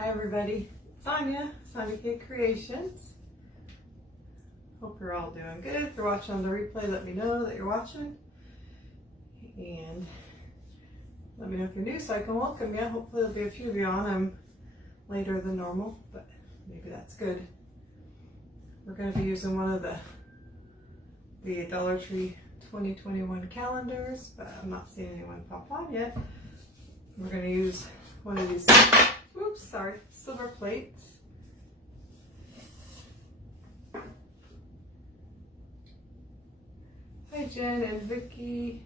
Hi everybody, Sonia Cake Creations. Hope you're all doing good. If you're watching on the replay, let me know that you're watching. And let me know if you're new so I can welcome you. Hopefully there'll be a few of you on. I'm later than normal, but maybe that's good. We're going to be using one of the Dollar Tree 2021 calendars, but I'm not seeing anyone pop on yet. We're going to use one of these, silver plates. Hi Jen and Vicky.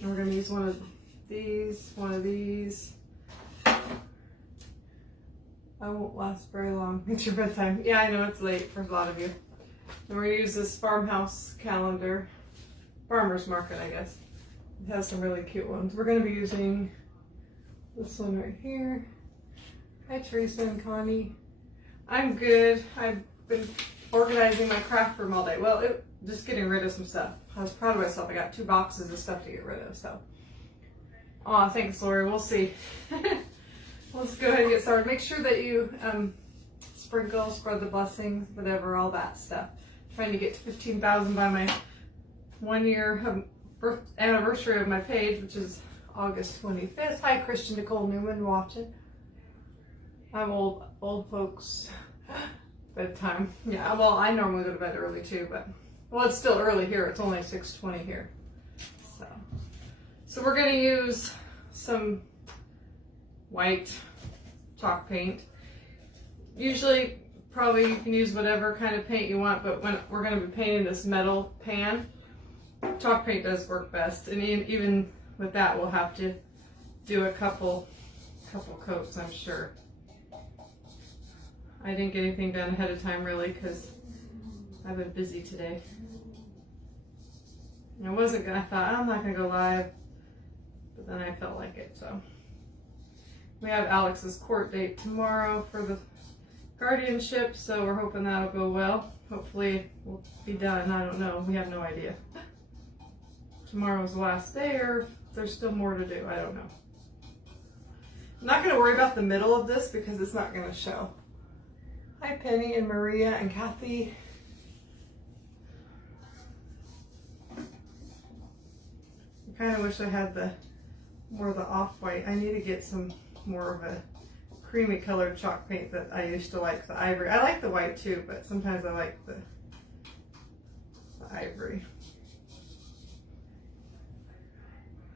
And we're going to use one of these. I won't last very long. It's your bedtime. Yeah, I know it's late for a lot of you. And we're going to use this farmhouse calendar. Farmer's market, I guess. It has some really cute ones. We're going to be using this one right here. Hi Teresa and Connie. I'm good. I've been organizing my craft room all day. Well, just getting rid of some stuff. I was proud of myself. I got 2 boxes of stuff to get rid of. So, oh, thanks, Lori. We'll see. Let's go ahead and get started. Make sure that you spread the blessings, whatever, all that stuff. Trying to get to 15,000 by my 1 year anniversary of my page, which is August 25th. Hi, Christian Nicole Newman watching. I'm old folks bedtime. Yeah, well, I normally go to bed early too, but well, it's still early here. It's only 6:20 here. So we're going to use some white chalk paint. Usually, probably you can use whatever kind of paint you want, but when we're going to be painting this metal pan, chalk paint does work best. And even with that, we'll have to do a couple coats, I'm sure. I didn't get anything done ahead of time really because I've been busy today. And I thought I'm not gonna go live, but then I felt like it, so. We have Alex's court date tomorrow for the guardianship, so we're hoping that'll go well. Hopefully we'll be done. I don't know. We have no idea. Tomorrow's the last day, or if there's still more to do. I don't know. I'm not going to worry about the middle of this because it's not going to show. Hi Penny and Maria and Kathy. I kind of wish I had more of the off-white. I need to get some more of a creamy colored chalk paint that I used to like, the ivory. I like the white too, but sometimes I like the ivory.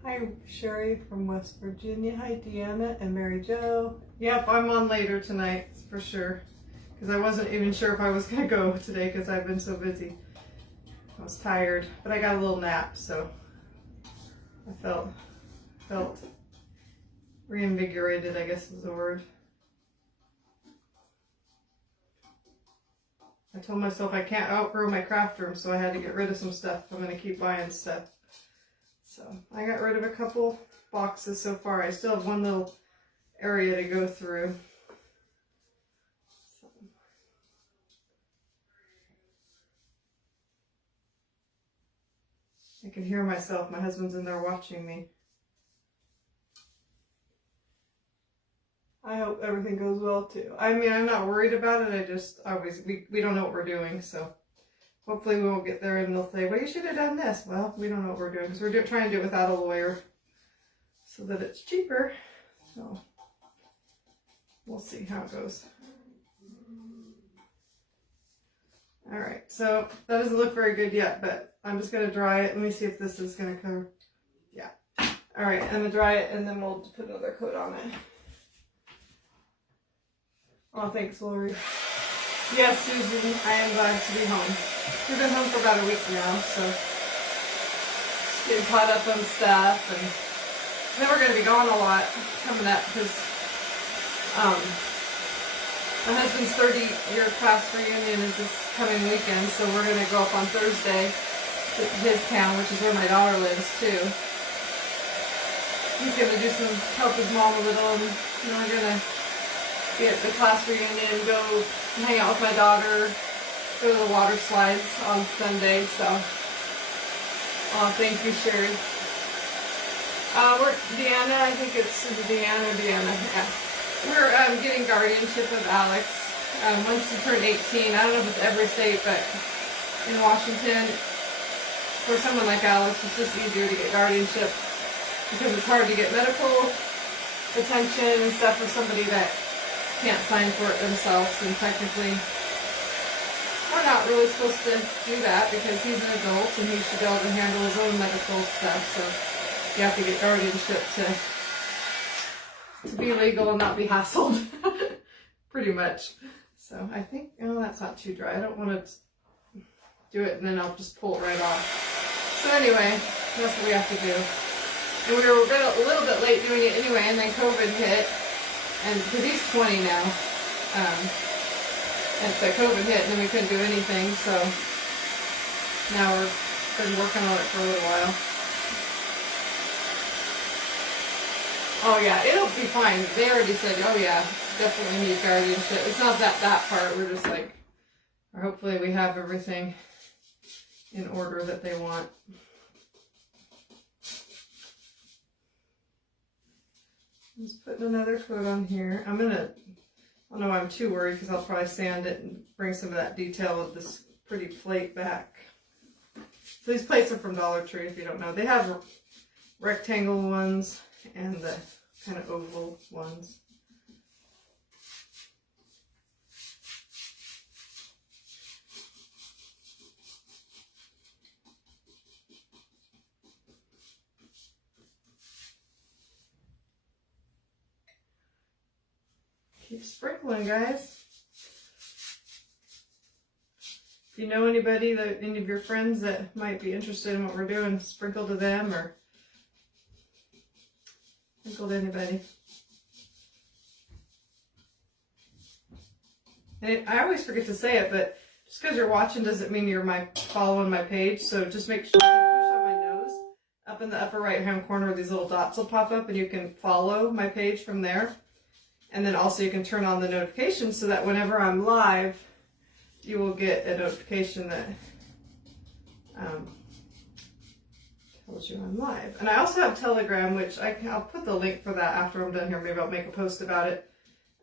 Hi Sherry from West Virginia. Hi Deanna and Mary Jo. Yep, I'm on later tonight for sure, because I wasn't even sure if I was going to go today because I've been so busy. I was tired, but I got a little nap, so I felt reinvigorated, I guess is the word. I told myself I can't outgrow my craft room, so I had to get rid of some stuff. I'm going to keep buying stuff. So I got rid of a couple boxes so far. I still have one little area to go through. So. I can hear myself. My husband's in there watching me. I hope everything goes well too. I mean, I'm not worried about it. I just we don't know what we're doing, so hopefully we won't get there and they'll say, well, you should have done this. Well, we don't know what we're doing because we're trying to do it without a lawyer so that it's cheaper. So we'll see how it goes. All right, so that doesn't look very good yet, but I'm just going to dry it. Let me see if this is going to cover. Yeah. All right, I'm going to dry it and then we'll put another coat on it. Oh, thanks, Lori. Yes, Susan, I am glad to be home. We've been home for about a week now, so just getting caught up on stuff, and then we're going to be gone a lot coming up because my husband's 30-year class reunion is this coming weekend, so we're going to go up on Thursday to his town, which is where my daughter lives too. He's going to do help his mom a little, and then we're going to be at the class reunion, go hang out with my daughter, go to the water slides on Sunday, so. Oh, thank you, Sherry. We're Deanna, I think it's Deanna, yeah. We're getting guardianship of Alex. Once you turn 18, I don't know if it's every state, but in Washington, for someone like Alex, it's just easier to get guardianship because it's hard to get medical attention and stuff for somebody that can't sign for it themselves. And technically, we're not really supposed to do that because he's an adult and he should be able to handle his own medical stuff. So you have to get guardianship to be legal and not be hassled, pretty much. So I think, oh, that's not too dry. I don't want to do it and then I'll just pull it right off. So anyway, that's what we have to do. And we were a little bit late doing it anyway, and then COVID hit, and because he's 20 now, and so COVID hit, and then we couldn't do anything. So now we've been working on it for a little while. Oh yeah, it'll be fine. They already said, oh yeah, definitely need guardianship. It's not that part. We're just like, or hopefully we have everything in order that they want. I'm just putting another coat on here. I don't know why I'm too worried because I'll probably sand it and bring some of that detail of this pretty plate back. So these plates are from Dollar Tree, if you don't know. They have rectangle ones and the kind of oval ones. Keep sprinkling, guys. If you know anybody, any of your friends that might be interested in what we're doing, sprinkle to them or sprinkle to anybody. And I always forget to say it, but just because you're watching doesn't mean you're following my page. So just make sure you push on my nose. Up in the upper right hand corner, these little dots will pop up and you can follow my page from there. And then also you can turn on the notifications so that whenever I'm live, you will get a notification that tells you I'm live. And I also have Telegram, which I'll put the link for that after I'm done here. Maybe I'll make a post about it.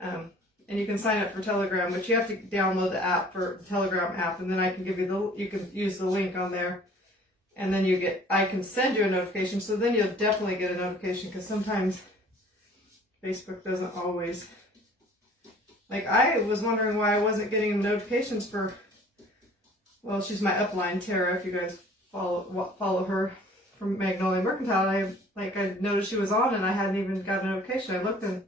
And you can sign up for Telegram, but you have to download the app for the Telegram app, and then I can give you you can use the link on there. And then I can send you a notification, so then you'll definitely get a notification because sometimes Facebook doesn't always. Like, I was wondering why I wasn't getting notifications for, well, she's my upline, Tara, if you guys follow her from Magnolia Mercantile. I noticed she was on and I hadn't even got a notification. I looked and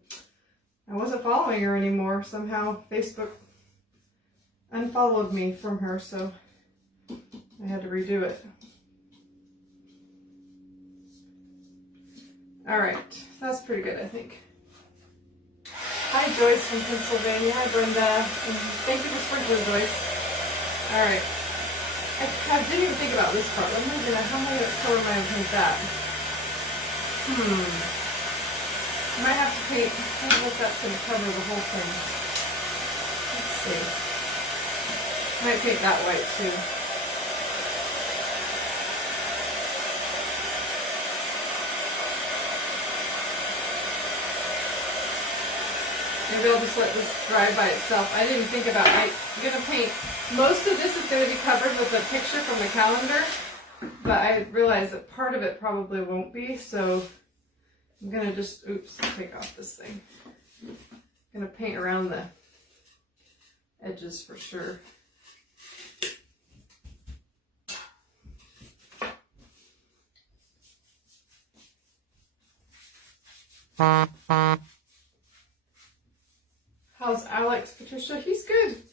I wasn't following her anymore. Somehow Facebook unfollowed me from her, so I had to redo it. All right, that's pretty good, I think. Hi, Joyce from Pennsylvania. Hi, Brenda. And thank you for sprinkling, Joyce. All right. I didn't even think about this part. How many color am I going to paint that? I might have to paint. I don't know if that's going to cover the whole thing. Let's see. I might paint that white, too. Maybe I'll just let this dry by itself. I didn't think about it. I'm going to paint. Most of this is going to be covered with a picture from the calendar, but I realized that part of it probably won't be, so I'm going to just, take off this thing. I'm going to paint around the edges for sure. How's Alex, Patricia? He's good.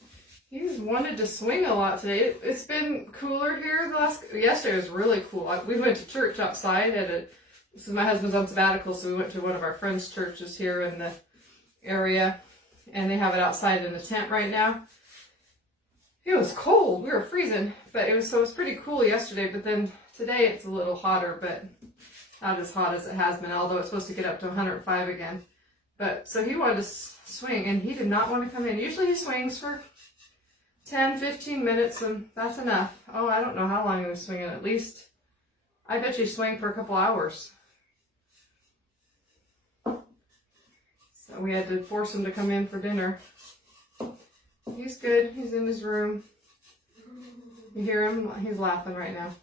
He's wanted to swing a lot today. It's been cooler here yesterday was really cool. We went to church outside this is my husband's on sabbatical, so we went to one of our friends' churches here in the area, and they have it outside in a tent right now. It was cold. We were freezing, but it was pretty cool yesterday, but then today it's a little hotter, but not as hot as it has been, although it's supposed to get up to 105 again. But so he wanted to swing, and he did not want to come in. Usually he swings for 10, 15 minutes, and that's enough. Oh, I don't know how long he was swinging. At least, I bet you swing for a couple hours. we had to force him to come in for dinner. He's good. He's in his room. You hear him? He's laughing right now.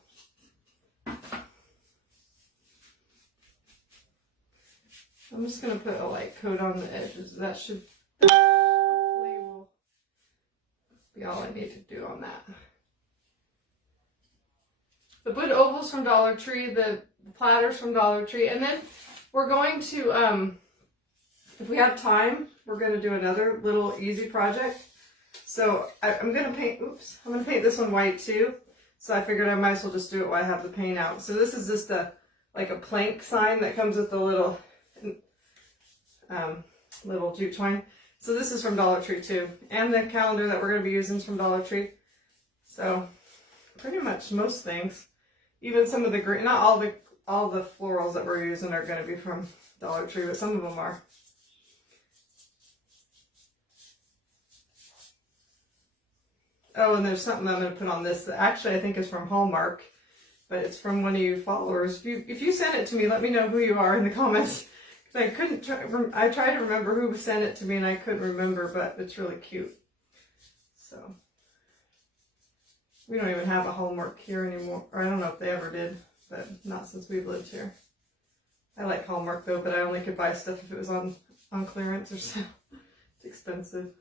I'm just going to put a light coat on the edges. That should hopefully will be all I need to do on that. The wood ovals from Dollar Tree, the platters from Dollar Tree, and then we're going to, if we have time, we're going to do another little easy project. So I'm going to paint, I'm going to paint this one white too. So I figured I might as well just do it while I have the paint out. So this is just like a plank sign that comes with the little jute twine. So this is from Dollar Tree too. And the calendar that we're going to be using is from Dollar Tree. So pretty much most things, even some of the green, not all the florals that we're using are going to be from Dollar Tree, but some of them are. Oh, and there's something I'm going to put on this that actually I think is from Hallmark, but it's from one of you followers. If you send it to me, let me know who you are in the comments. Because I tried to remember who sent it to me and I couldn't remember, but it's really cute. So, we don't even have a Hallmark here anymore. Or I don't know if they ever did, but not since we've lived here. I like Hallmark though, but I only could buy stuff if it was on clearance or so. It's expensive.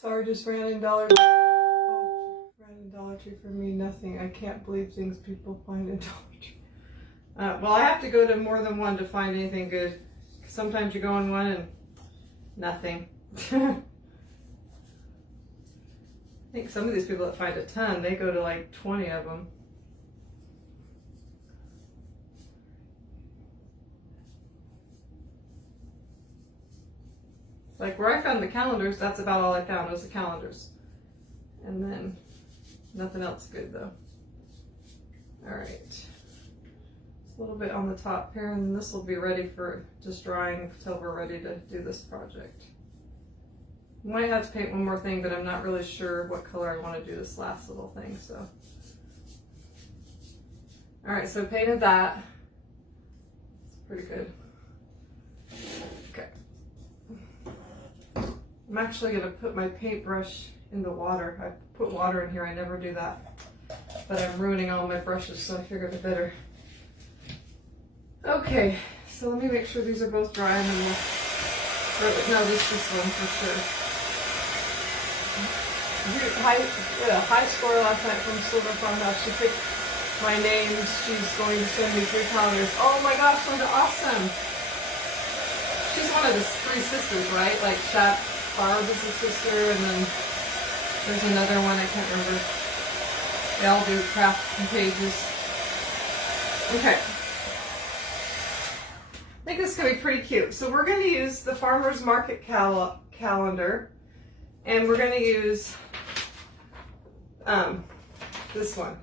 Sorry, just ran in Dollar Tree. Oh, ran in Dollar Tree for me, nothing. I can't believe things people find in Dollar Tree. Well, I have to go to more than one to find anything good. Sometimes you go in one and nothing. I think some of these people that find a ton, they go to like 20 of them. Like where I found the calendars, that's about all I found was the calendars. And then nothing else good though. All right. Just a little bit on the top here, and this will be ready for just drying until we're ready to do this project. Might have to paint one more thing, but I'm not really sure what color I want to do this last little thing, so. All right, so painted that. It's pretty good. Okay. I'm actually going to put my paintbrush in the water. I put water in here, I never do that. But I'm ruining all my brushes, so I figured I better. Okay, so let me make sure these are both dry and then we'll, no, this one for sure. High score last night from Silver Farmhouse. She picked my name. She's going to send me 3 calendars. Oh my gosh, those are awesome. She's one of the 3 sisters, right? Like Barb is a sister, and then there's another one, I can't remember. They all do craft pages. Okay. I think this is going to be pretty cute. So we're going to use the Farmer's Market calendar, and we're going to use this one.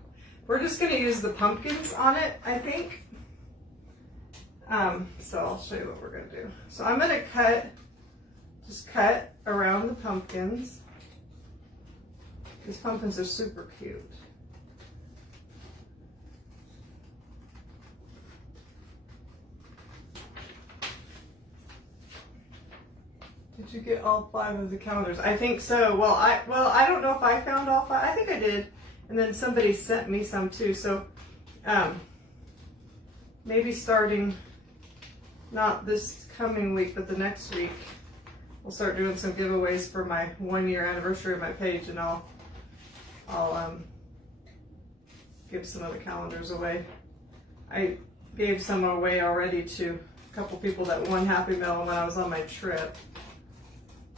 We're just going to use the pumpkins on it, I think. So I'll show you what we're going to do. So I'm going to just cut around the pumpkins. These pumpkins are super cute. Did you get all 5 of the calendars? I think so. Well, I don't know if I found all 5. I think I did. And then somebody sent me some too. So maybe starting not this coming week, but the next week, we'll start doing some giveaways for my 1-year anniversary of my page, and I'll give some of the calendars away. I gave some away already to a couple people that won Happy Mail when I was on my trip.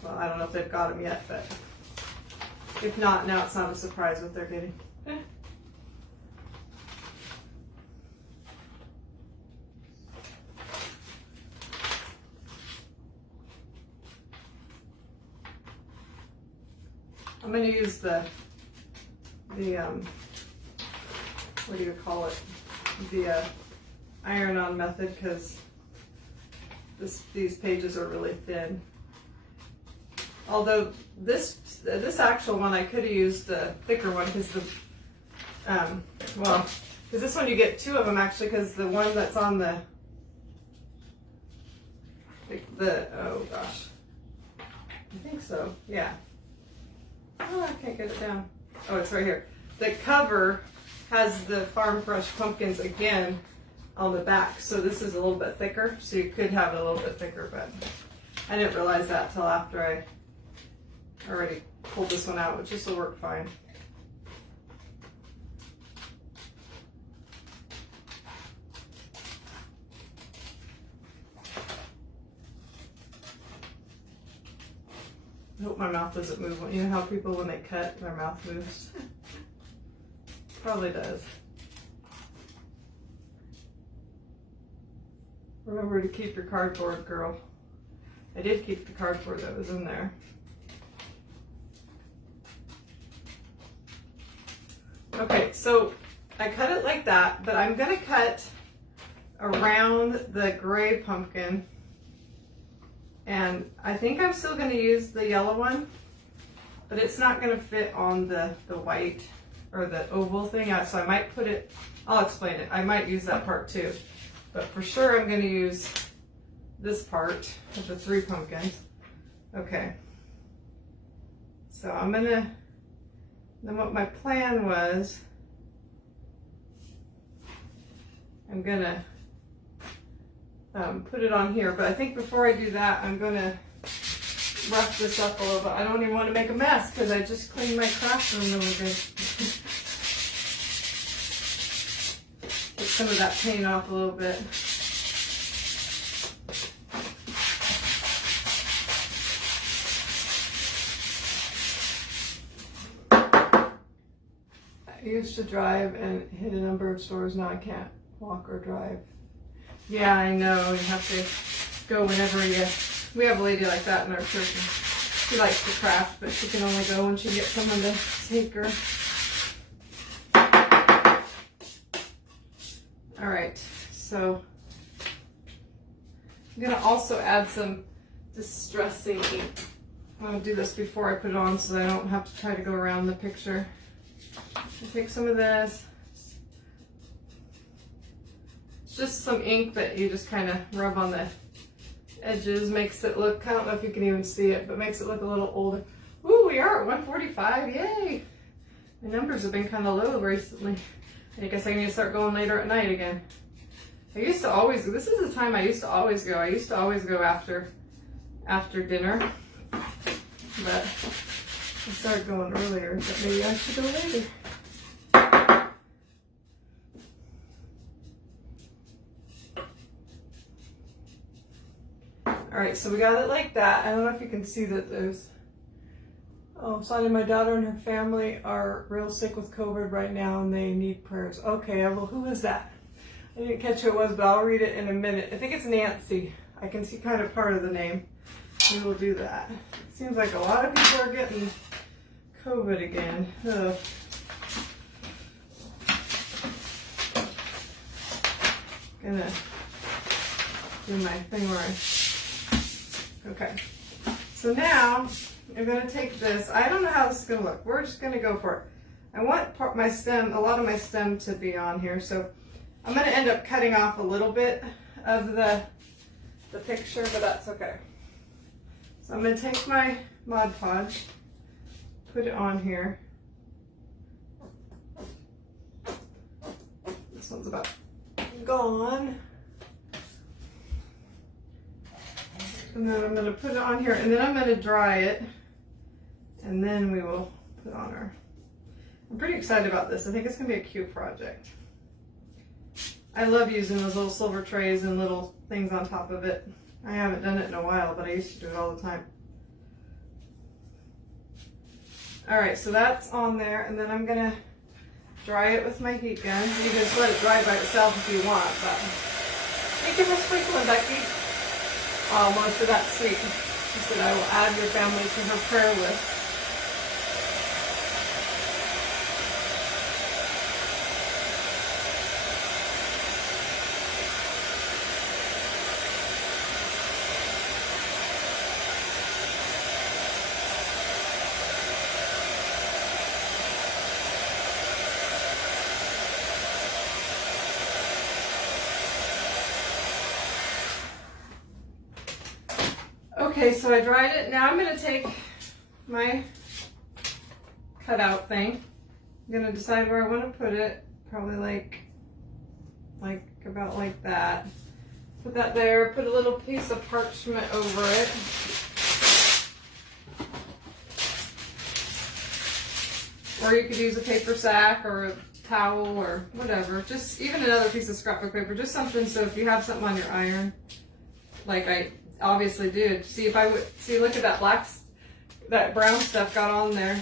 Well, I don't know if they've got them yet, but if not, now it's not a surprise what they're getting. I'm going to use the what do you call it? The iron-on method, because these pages are really thin. Although this actual one I could have used a thicker one because because this one you get two of them actually, because the one that's on the oh gosh, I think so, yeah. Oh, I can't get it down. Oh, it's right here. The cover has the Farm Fresh pumpkins again on the back, so this is a little bit thicker, so you could have it a little bit thicker, but I didn't realize that till after I already pulled this one out, which this will work fine. I hope my mouth doesn't move. You know how people, when they cut, their mouth moves? Probably does. Remember to keep your cardboard, girl. I did keep the cardboard that was in there. Okay, so I cut it like that, but I'm gonna cut around the gray pumpkin. And I think I'm still going to use the yellow one, but it's not going to fit on the white or the oval thing. So I might put it, I'll explain it. I might use that part too. But for sure I'm going to use this part of the 3 pumpkins. Okay. So I'm going to, then what my plan was, I'm going to put it on here, but I think before I do that, I'm going to rough this up a little bit. I don't even want to make a mess because I just cleaned my craft room really good. Get some of that paint off a little bit. I used to drive and hit a number of stores. Now I can't walk or drive. Yeah, I know. You have to go whenever we have a lady like that in our church. She likes to craft, but she can only go when she gets someone to take her. All right, so I'm gonna also add some distressing ink. I'm gonna do this before I put it on so that I don't have to try to go around the picture. I'll take some of this. Just some ink that you just kind of rub on the edges, makes it look, I don't know if you can even see it, but makes it look a little older. Ooh, we are at 145, yay! My numbers have been kind of low recently. I guess I need to start going later at night again. I used to always, this is the time I used to always go. I used to always go after dinner, but I started going earlier, but maybe I should go later. All right, so we got it like that. I don't know if you can see that there's, oh, Sonia, my daughter and her family are real sick with COVID right now and they need prayers. Okay, well, who is that? I didn't catch who it was, but I'll read it in a minute. I think it's Nancy. I can see kind of part of the name. We will do that. Seems like a lot of people are getting COVID again. Ugh. Gonna do my thing where I, okay, so now I'm going to take this. I don't know how this is going to look. We're just going to go for it. I want my stem, a lot of my stem to be on here. So I'm going to end up cutting off a little bit of the picture, but that's okay. So I'm going to take my Mod Podge, put it on here. This one's about gone. And then I'm going to put it on here, and then I'm going to dry it, and then we will put on our, I'm pretty excited about this. I think it's going to be a cute project. I love using those little silver trays and little things on top of it. I haven't done it in a while, but I used to do it all the time. All right, so that's on there, and then I'm going to dry it with my heat gun. You can just let it dry by itself if you want, but thank you for sprinkling, Becky. Oh, Melissa, that's sweet. She said, I will add your family to her prayer list. Okay, so I dried it. Now I'm gonna take my cutout thing. I'm gonna decide where I want to put it. Probably like about like that. Put that there. Put a little piece of parchment over it. Or you could use a paper sack or a towel or whatever. Just even another piece of scrapbook paper. Just something so if you have something on your iron, like I obviously did. See if I would see. Look at that brown stuff got on there.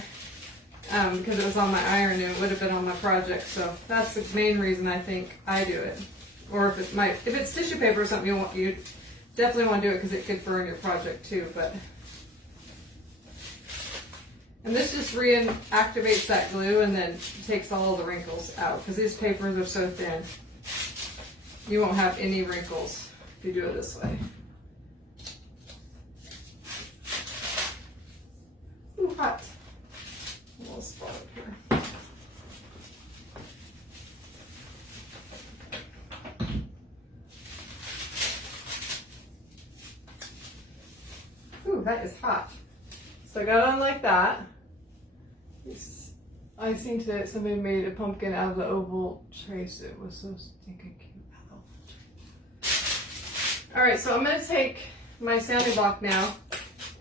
Because it was on my iron and it would have been on my project, so that's the main reason I think I do it. Or if it's tissue paper or something you definitely want to do it because it could burn your project too. And this just reactivates that glue and then takes all the wrinkles out because these papers are so thin. You won't have any wrinkles if you do it this way. Ooh, hot. A little spot up here. Ooh, that is hot. So I got on like that. I seen today that somebody made a pumpkin out of the oval trace. It was so stinking cute. Alright, so I'm going to take my sanding block now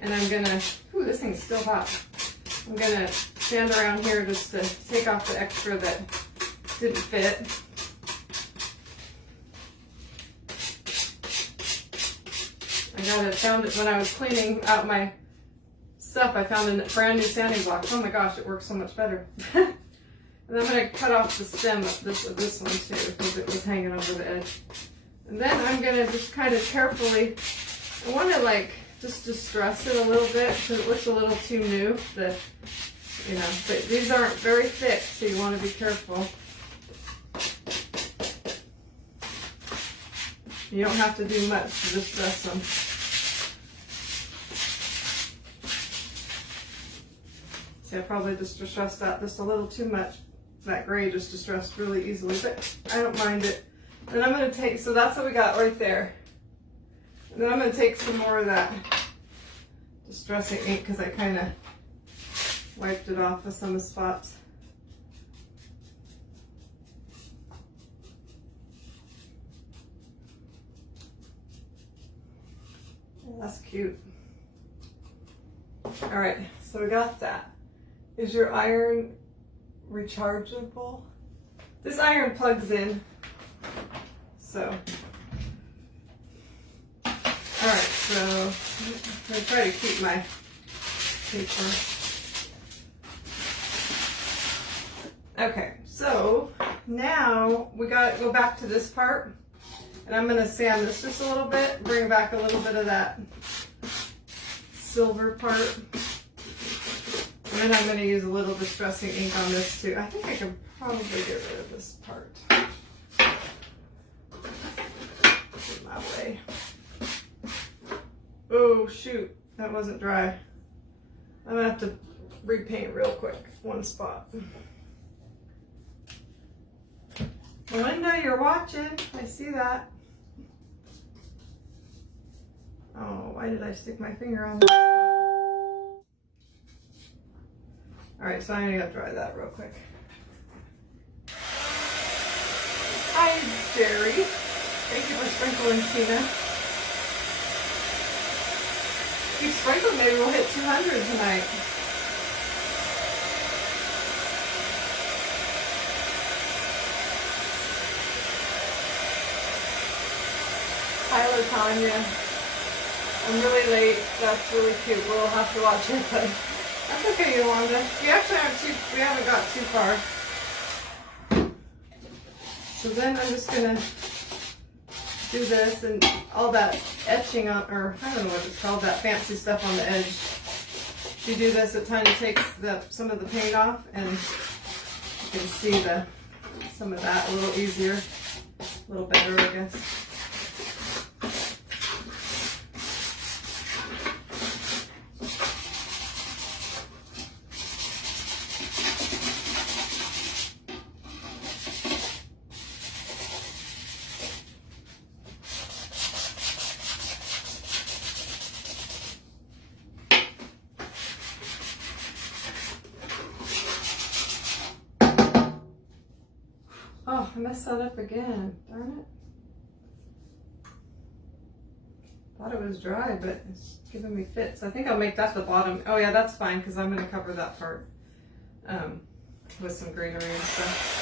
and I'm going to, ooh, this thing's still hot. I'm going to sand around here just to take off the extra that didn't fit. Found it when I was cleaning out my stuff. I found a brand new sanding block. Oh my gosh, it works so much better. And I'm going to cut off the stem of this one too because it was hanging over the edge. And then I'm going to just kind of carefully, I want to like just distress it a little bit because it looks a little too new. But these aren't very thick, so you want to be careful. You don't have to do much to distress them. See, I probably just distressed that just a little too much. That gray just distressed really easily, but I don't mind it. And I'm going to take, so that's what we got right there. And then I'm going to take some more of that distressing ink because I kind of wiped it off with some of the spots. Oh, that's cute. All right, so we got that. Is your iron rechargeable? This iron plugs in, so. All right, so I'm gonna try to keep my paper. Okay, so now we got to go back to this part, and I'm gonna sand this just a little bit, bring back a little bit of that silver part. And then I'm going to use a little distressing ink on this too. I think I can probably get rid of this part. Get my way. Oh shoot, that wasn't dry. I'm going to have to repaint real quick, one spot. Melinda, you're watching. I see that. Oh, why did I stick my finger on that? Alright, so I'm gonna dry that real quick. Hi, Jerry. Thank you for sprinkling, Tina. Keep sprinkling, maybe we'll hit 200 tonight. Tyler, Tanya. I'm really late. That's really cute. We'll have to watch her play. That's okay, Yolanda. We actually we haven't got too far. So then I'm just gonna do this and all that etching on, or I don't know what it's called, that fancy stuff on the edge. If you do this, it kind of takes some of the paint off, and you can see some of that a little easier, a little better, I guess. I messed that up again. Darn it. Thought it was dry, but it's giving me fits. I think I'll make that the bottom. Oh yeah, that's fine because I'm going to cover that part with some greenery and stuff.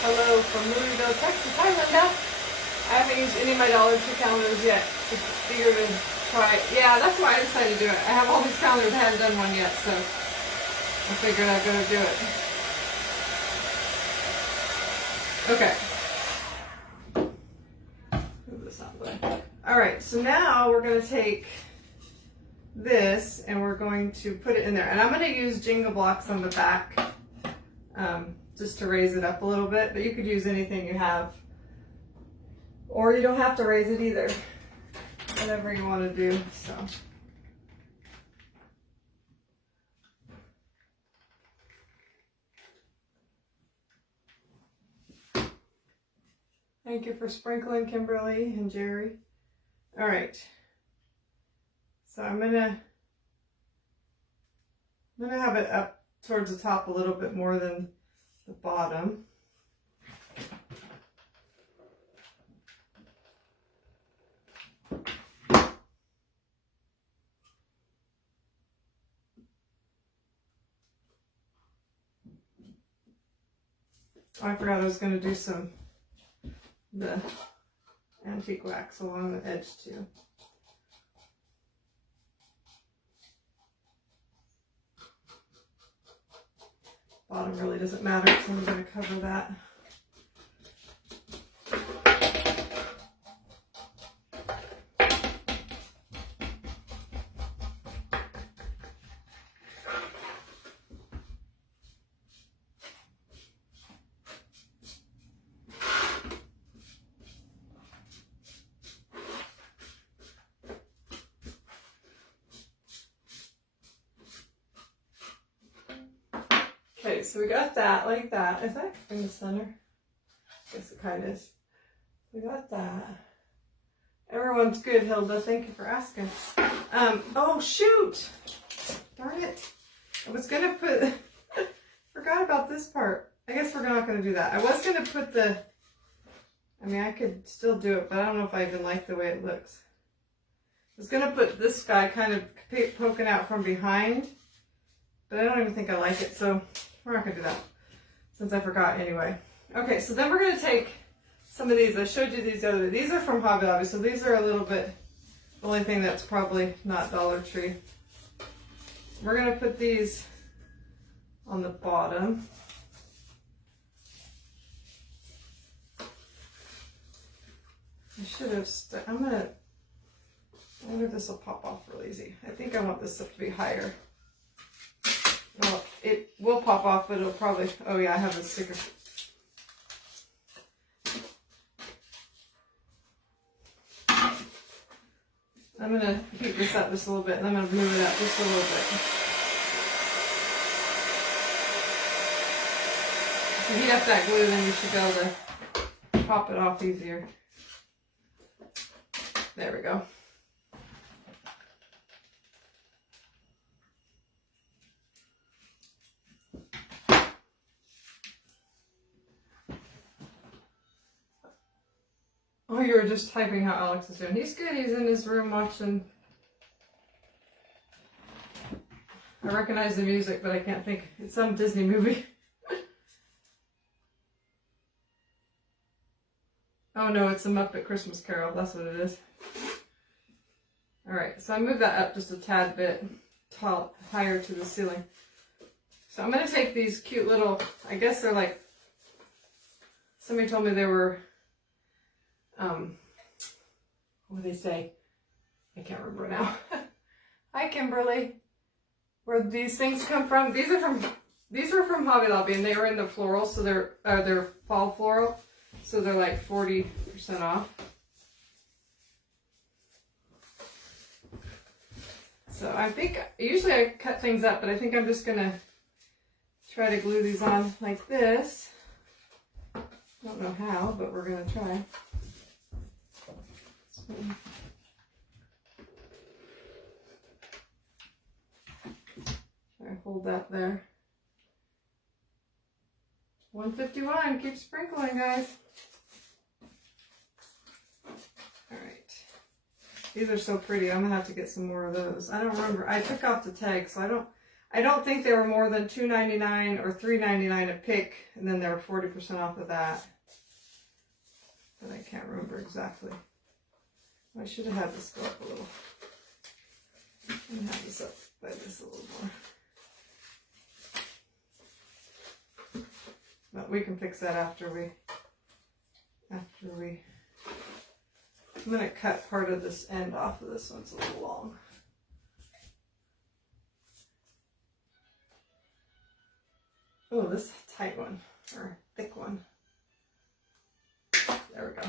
Hello from Louisville, Texas. Hi, Linda. I haven't used any of my Dollar Tree calendars yet. Just eager to try it. Yeah, that's why I decided to do it. I have all these calendars, I haven't done one yet, so I figured I'd go do it. Okay. Move this out of the way. All right, so now we're going to take this and we're going to put it in there. And I'm going to use Jenga blocks on the back just to raise it up a little bit, but you could use anything you have. Or you don't have to raise it either. Whatever you want to do, so. Thank you for sprinkling, Kimberly and Jerry. All right. So I'm gonna have it up towards the top a little bit more than the bottom. Oh, I forgot I was going to do the antique wax along the edge too. Bottom really doesn't matter, so I'm going to cover that. Okay, so we got that like that. Is that in the center? I guess it kind of is. We got that. Everyone's good, Hilda. Thank you for asking. Oh, shoot. Darn it. I was going to put... forgot about this part. I guess we're not going to do that. I was going to put the... I mean, I could still do it, but I don't know if I even like the way it looks. I was going to put this guy kind of poking out from behind, but I don't even think I like it, so we're not going to do that since I forgot anyway. Okay, so then we're going to take some of these. I showed you these the other day. These are from Hobby Lobby, so these are a little bit, the only thing that's probably not Dollar Tree. We're going to put these on the bottom. I should have, I wonder if this will pop off real easy. I think I want this stuff to be higher. Well, it will pop off, but it'll probably, oh yeah, I have a sticker. I'm going to heat this up just a little bit, and I'm going to move it up just a little bit. If you heat up that glue, then you should be able to pop it off easier. There we go. Oh, you were just typing how Alex is doing. He's good. He's in his room watching. I recognize the music, but I can't think. It's some Disney movie. Oh no, it's a Muppet Christmas Carol. That's what it is. Alright, so I moved that up just a tad bit tall, higher to the ceiling. So I'm going to take these cute little, I guess they're like, somebody told me they were, what do they say? I can't remember now. Hi Kimberly. Where these things come from? These are from Hobby Lobby, and they were in the floral, so they're fall floral, so they're like 40% off. So I think, usually I cut things up, but I think I'm just going to try to glue these on like this. I don't know how, but we're going to try. So, try to hold that there. 151. Keep sprinkling, guys. All right. These are so pretty. I'm gonna have to get some more of those. I don't remember. I took off the tag, so I don't think they were more than $2.99 or $3.99 a pick, and then they were 40% off of that. But I can't remember exactly. I should have had this go up a little. I'm gonna have this up by this a little more. But we can fix that after we. I'm gonna cut part of this end off of this one. It's a little long. Oh, this is a tight one, or thick one. There we go.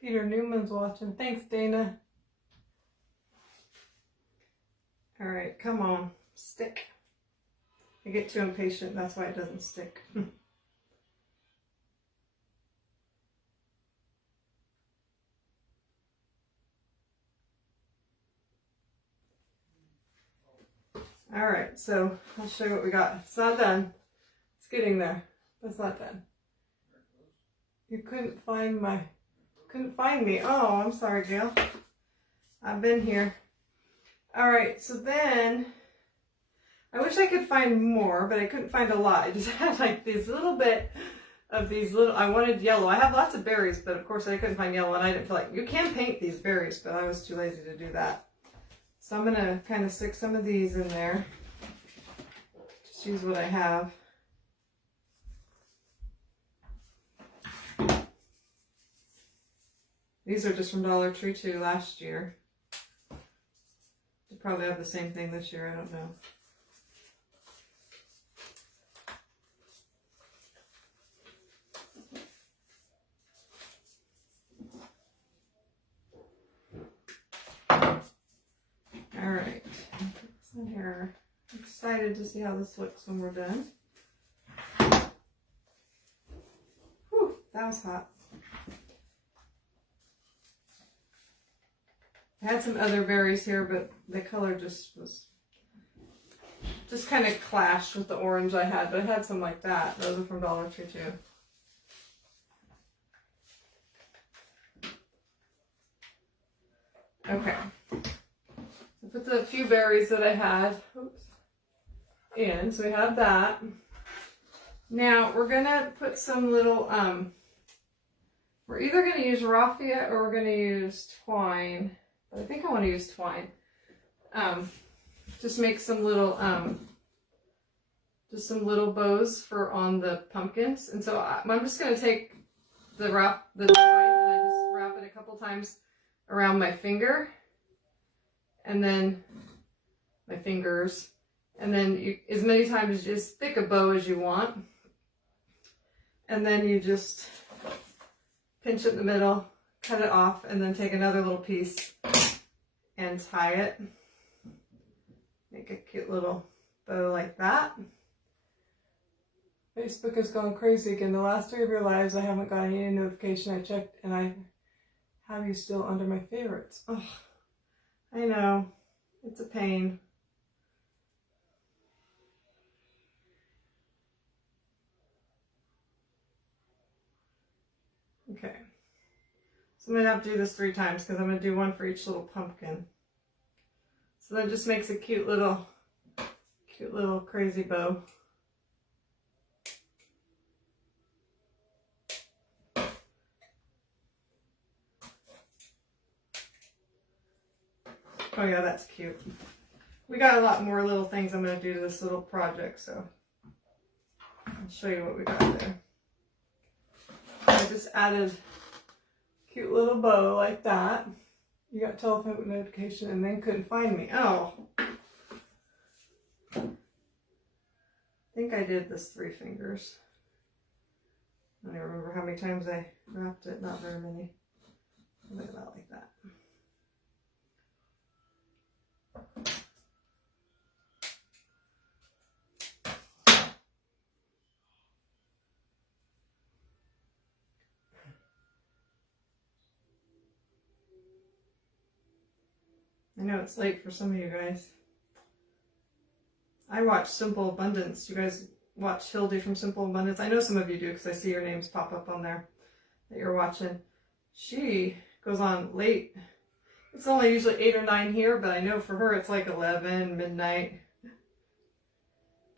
Peter Newman's watching. Thanks, Dana. All right, come on, stick. I get too impatient, that's why it doesn't stick. All right, so I'll show you what we got. It's not done. It's getting there. It's not done. You couldn't find me. Oh, I'm sorry, Gail. I've been here. All right, so then I wish I could find more, but I couldn't find a lot. I just had like these little bit of these little, I wanted yellow. I have lots of berries, but of course I couldn't find yellow, and I didn't feel like, you can paint these berries, but I was too lazy to do that. So I'm gonna kind of stick some of these in there. Just use what I have. These are just from Dollar Tree too, last year. They probably have the same thing this year, I don't know. All right, so here, I'm excited to see how this looks when we're done. Whew, that was hot. I had some other berries here, but the color just kind of clashed with the orange I had, but I had some like that. Those are from Dollar Tree too. Okay. So put the few berries that I had in. So we have that. Now we're gonna put some little, we're either gonna use raffia or we're gonna use twine. I think I want to use twine. Just make some little, just some little bows for on the pumpkins. And so I'm just going to take the twine and I just wrap it a couple times around my finger, and then my fingers, and then you, as many times as thick a bow as you want, and then you just pinch it in the middle, cut it off, and then take another little piece and tie it. Make a cute little bow like that. Facebook has gone crazy again. The last 3 of your lives, I haven't got any notification. I checked and I have you still under my favorites. Oh, I know. It's a pain. Okay. So I'm going to have to do this 3 times because I'm going to do one for each little pumpkin. So that just makes a cute little crazy bow. Oh yeah, that's cute. We got a lot more little things I'm going to do to this little project, so I'll show you what we got there. I just added cute little bow like that. You got telephone notification and then couldn't find me. Oh. I think I did this 3 fingers. I don't even remember how many times I wrapped it. Not very many. Look at that, like that. I know it's late for some of you guys. I watch Simple Abundance. You guys watch Hildy from Simple Abundance? I know some of you do because I see your names pop up on there that you're watching. She goes on late. It's only usually 8 or 9 here, but I know for her it's like 11, midnight.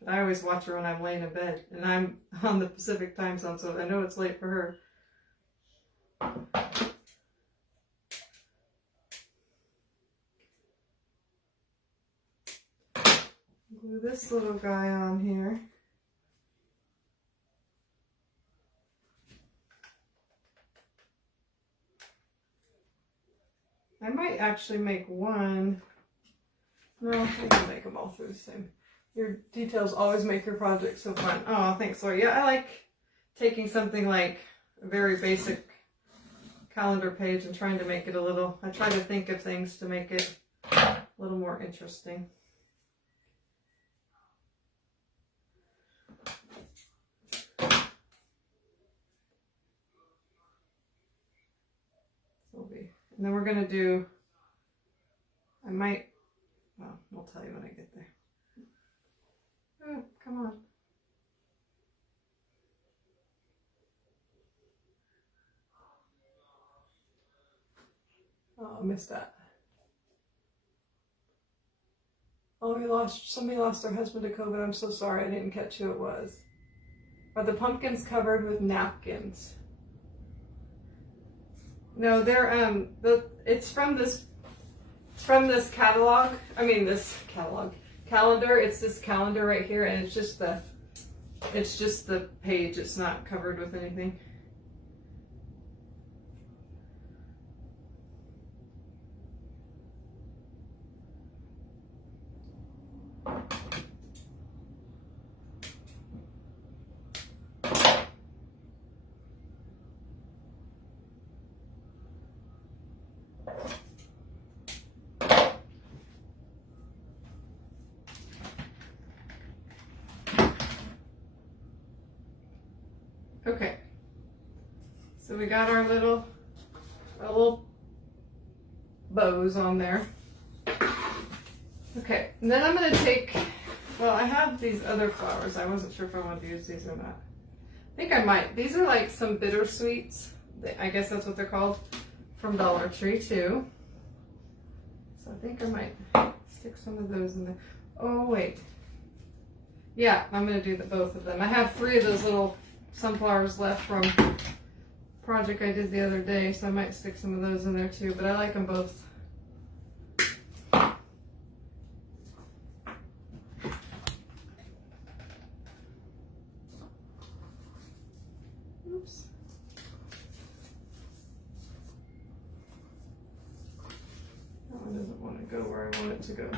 But I always watch her when I'm laying in bed. And I'm on the Pacific time zone, so I know it's late for her. Glue this little guy on here. I might actually make one. No, I can make them all through the same. Your details always make your project so fun. Oh, thanks, Lori. Yeah, I like taking something like a very basic calendar page and trying to make it a little, I try to think of things to make it a little more interesting. And then we're going to do, well, I'll tell you when I get there. Oh, come on. Oh, I missed that. Oh, somebody lost their husband to COVID. I'm so sorry. I didn't catch who it was. Are the pumpkins covered with napkins? No, they're it's from this catalog. I mean this calendar. It's this calendar right here, and it's just the page. It's not covered with anything. Okay, so we got our little bows on there. Okay, and then I'm going to take, well, I have these other flowers. I wasn't sure if I wanted to use these or not. I think I might. These are like some bittersweets. I guess that's what they're called, from Dollar Tree too. So I think I might stick some of those in there. Oh, wait. Yeah, I'm going to do both of them. I have 3 of those little sunflowers left from project I did the other day, so I might stick some of those in there too, but I like them both. Oops. That one doesn't want to go where I want it to go.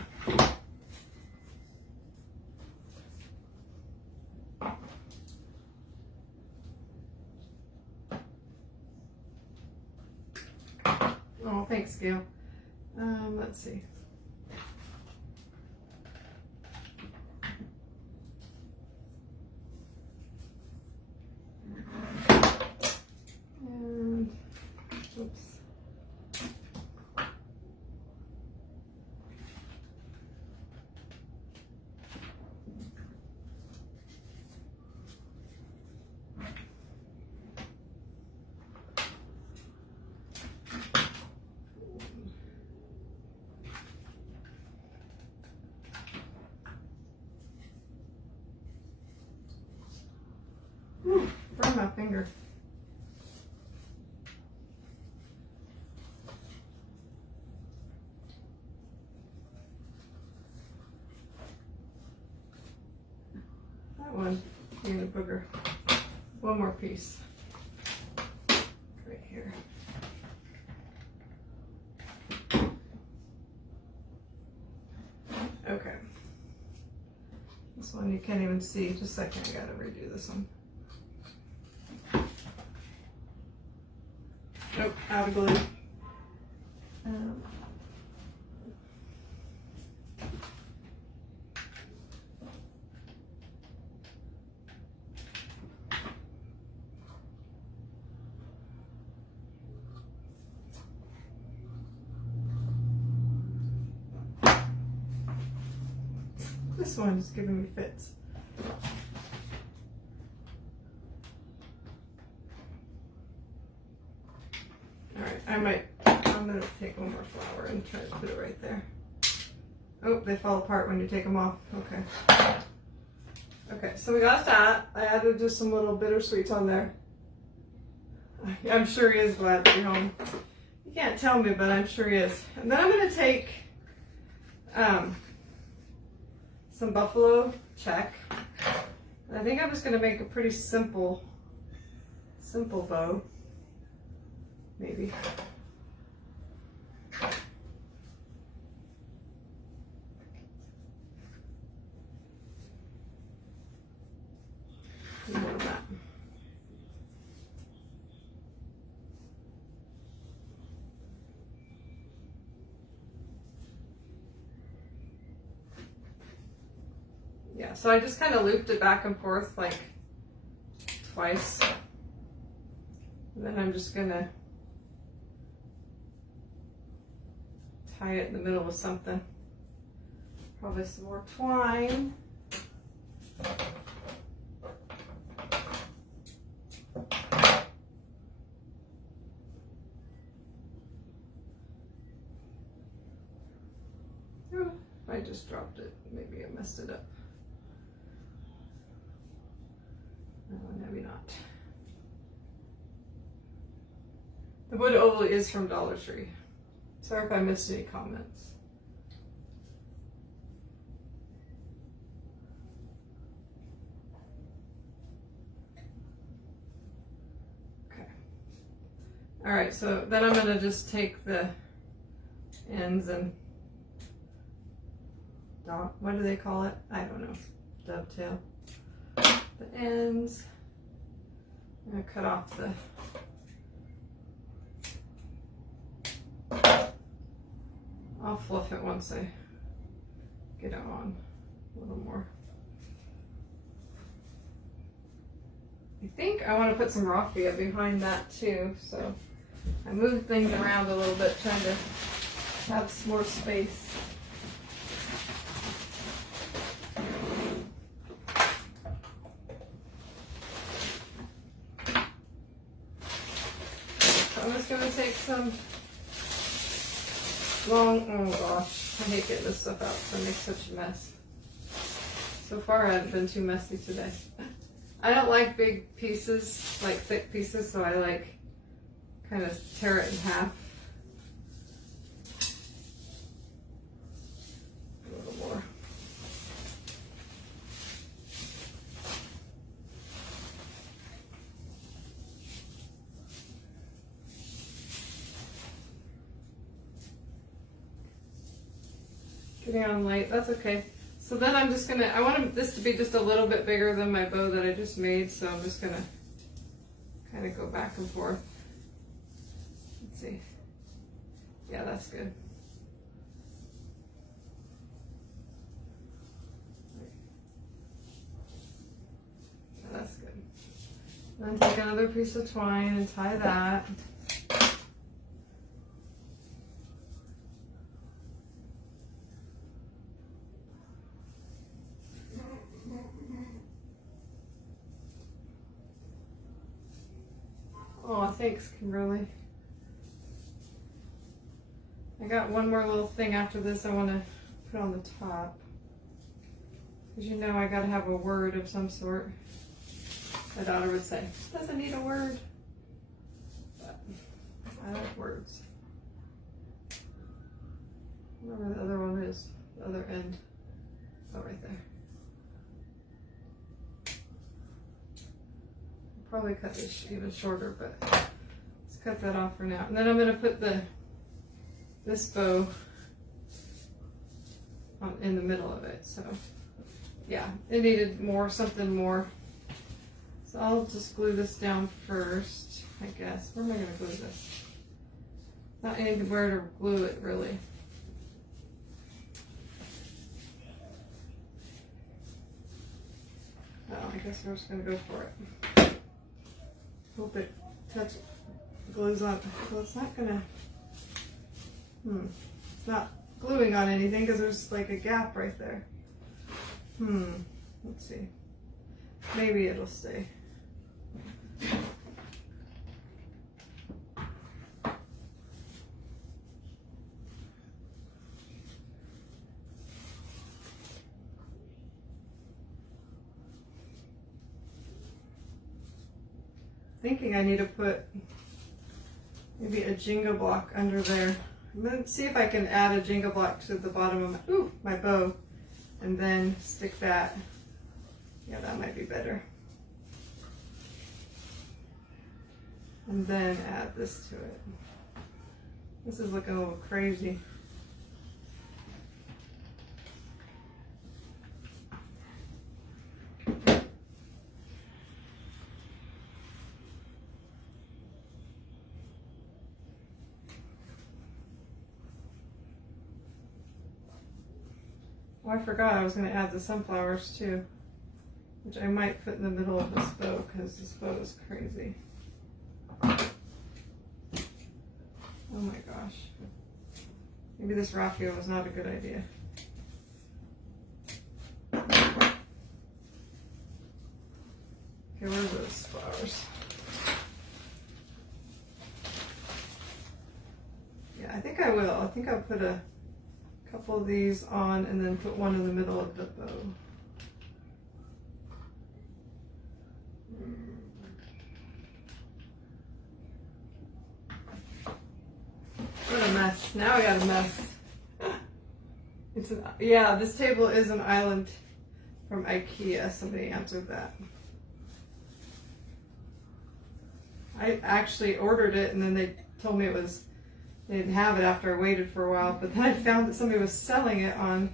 Oh, thanks, Gail. Let's see. And, oops. Burn my finger. That one being a booger. One more piece. Right here. Okay. This one you can't even see. Just a second, I gotta redo this one. Nope, out of glue. This one is giving me fits. Alright, I'm gonna take one more flower and try to put it right there. Oh, they fall apart when you take them off. Okay. Okay, so we got that. I added just some little bittersweets on there. I'm sure he is glad to be home. You can't tell me, but I'm sure he is. And then I'm gonna take some buffalo check. And I think I'm just gonna make a pretty simple bow. Maybe. More of that. Yeah, so I just kind of looped it back and forth like twice. And then I'm just gonna tie it in the middle with something. Probably some more twine. Oh, I just dropped it. Maybe I messed it up. No, maybe not. The wood oval is from Dollar Tree. Sorry if I missed any comments. Okay. All right, so then I'm gonna just take the ends and what do they call it? I don't know. Dovetail. The ends. I'm gonna cut off the I'll fluff it once I get it on a little more. I think I want to put some raffia behind that too, so I moved things around a little bit trying to have some more space. So I'm just going to take some oh gosh, I hate getting this stuff out because I make such a mess. So far I haven't been too messy today. I don't like big pieces, like thick pieces, so I like kind of tear it in half. A little more. Getting on light, that's okay. So then I'm just gonna, I want this to be just a little bit bigger than my bow that I just made, so I'm just gonna kind of go back and forth. Let's see. Yeah, that's good. Yeah, that's good. Then take another piece of twine and tie that. Oh, thanks, Kimberly. I got one more little thing after this I want to put on the top. Because you know I got to have a word of some sort. My daughter would say, doesn't need a word. But I like words. Whatever the other one is, the other end. Oh, right there. Probably cut this even shorter, but let's cut that off for now. And then I'm going to put this bow in the middle of it. So yeah, it needed something more. So I'll just glue this down first, I guess. Where am I going to glue this? Not anywhere to glue it really. Oh, I guess we're just gonna go for it. Hope it glues on. Well, it's not gonna. It's not gluing on anything because there's like a gap right there. Let's see. Maybe it'll stay. Thinking I need to put maybe a Jenga block under there. I'm gonna see if I can add a Jenga block to the bottom of my bow, and then stick that. Yeah, that might be better. And then add this to it. This is looking a little crazy. Oh, I forgot I was going to add the sunflowers too, which I might put in the middle of this bow because this bow is crazy. Oh my gosh. Maybe this raffia was not a good idea. Okay, where are those flowers? Yeah, I think I will. I think I'll put a couple of these on and then put one in the middle of the bow. What a mess. Now I got a mess. Yeah, this table is an island from IKEA. Somebody answered that. I actually ordered it and then they told me they didn't have it after I waited for a while, but then I found that somebody was selling it on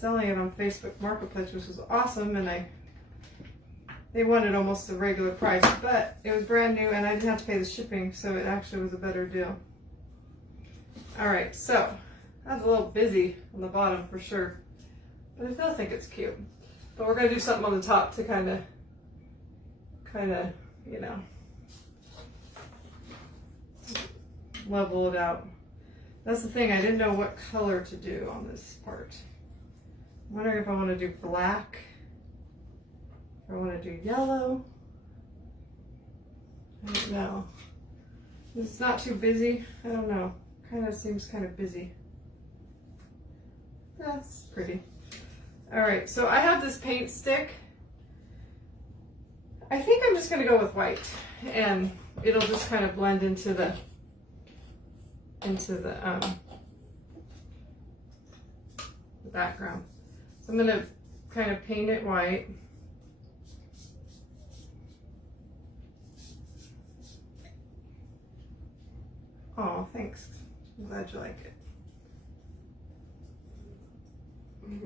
Facebook Marketplace, which was awesome, and they wanted almost the regular price, but it was brand new and I didn't have to pay the shipping, so it actually was a better deal. Alright, so that's a little busy on the bottom for sure, but I still think it's cute. But we're going to do something on the top to kind of, you know, level it out. That's the thing, I didn't know what color to do on this part. I'm wondering if I want to do black, if I want to do yellow. I don't know. It's not too busy. I don't know. Kind of seems kind of busy. That's pretty. Alright, so I have this paint stick. I think I'm just going to go with white, and it'll just kind of blend into the background. So I'm going to kind of paint it white. Oh, thanks. I'm glad you like it.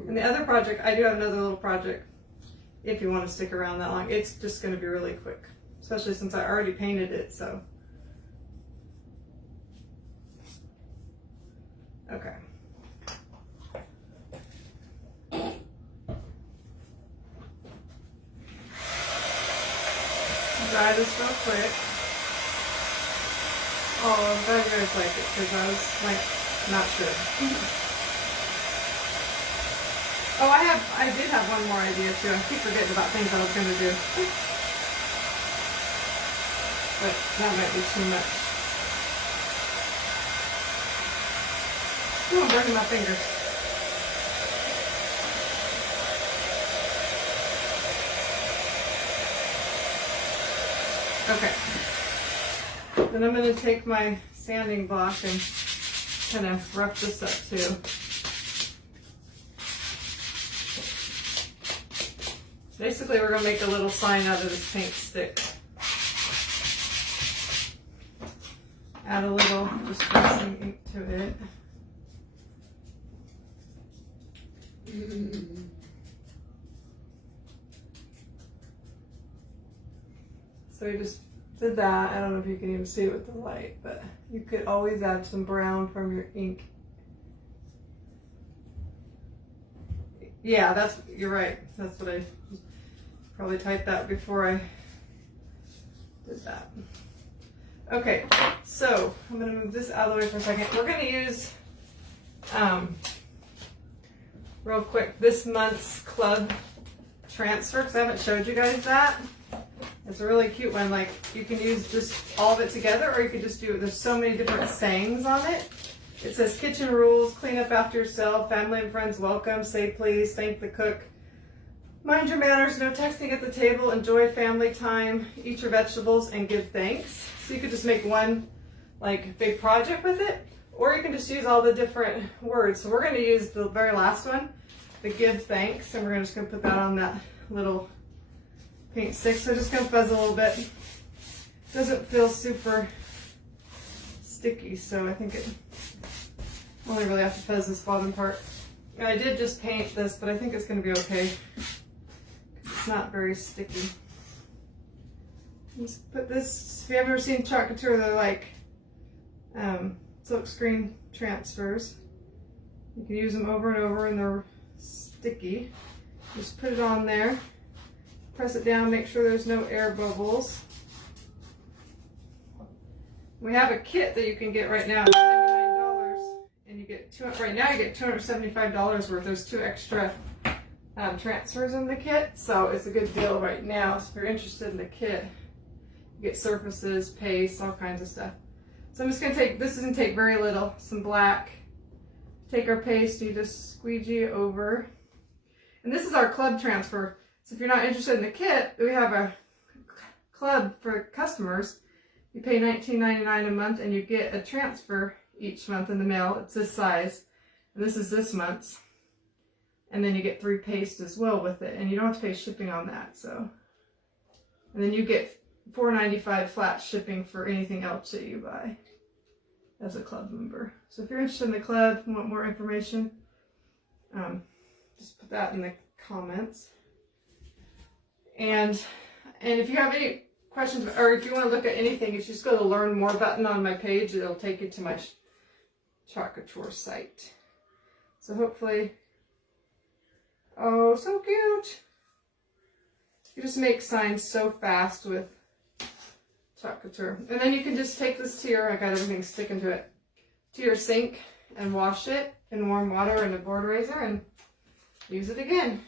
And the other project, I do have another little project if you want to stick around that long. It's just going to be really quick, especially since I already painted it, so. Okay. Dry this real quick. Oh, I'm glad you guys like it, because I was like, not sure. Oh, I did have one more idea too. I keep forgetting about things I was going to do. But that might be too much. Ooh, I'm burning my fingers. Okay. Then I'm going to take my sanding block and kind of rough this up too. Basically, we're going to make a little sign out of this paint stick. Add a little distressing ink to it. So you just did that. I don't know if you can even see it with the light, but you could always add some brown from your ink. Yeah, you're right. That's what I probably typed that before I did that. Okay, so I'm gonna move this out of the way for a second. We're gonna use, real quick, this month's club transfer, because I haven't showed you guys that. It's a really cute one. Like, you can use just all of it together, or you could just do it. There's so many different sayings on it. It says kitchen rules, clean up after yourself, family and friends welcome, say please, thank the cook, mind your manners, no texting at the table, enjoy family time, eat your vegetables, and give thanks. So you could just make one like big project with it, or you can just use all the different words. So we're going to use the very last one, the give thanks, and we're just going to put that on that little paint stick. So just going to fuzz a little bit. It doesn't feel super sticky, so I think it only really have to fuzz this bottom part. And I did just paint this, but I think it's going to be okay. It's not very sticky. Just put this, if you have ever seen Chalk Couture, they're like silk screen transfers. You can use them over and over and they're sticky. Just put it on there, press it down, make sure there's no air bubbles. We have a kit that you can get right now, $99, and you get right now you get $275 worth. There's 2 extra transfers in the kit, so it's a good deal right now. So if you're interested in the kit, you get surfaces, paste, all kinds of stuff. So I'm just gonna take, this is gonna take very little, some black. Take our paste, you just squeegee over. And this is our club transfer. So if you're not interested in the kit, we have a club for customers. You pay $19.99 a month and you get a transfer each month in the mail. It's this size. And this is this month's. And then you get 3 paste as well with it. And you don't have to pay shipping on that. So, and then you get $4.95 flat shipping for anything else that you buy as a club member. So if you're interested in the club and want more information, just put that in the comments. And if you have any questions, or if you want to look at anything, you just go to the Learn More button on my page. It'll take you to my Chalk Couture site. So hopefully, oh, so cute. You just make signs so fast with Chalk Couture. And then you can just take this to your, I got everything sticking to it, to your sink and wash it in warm water and a board razor and use it again.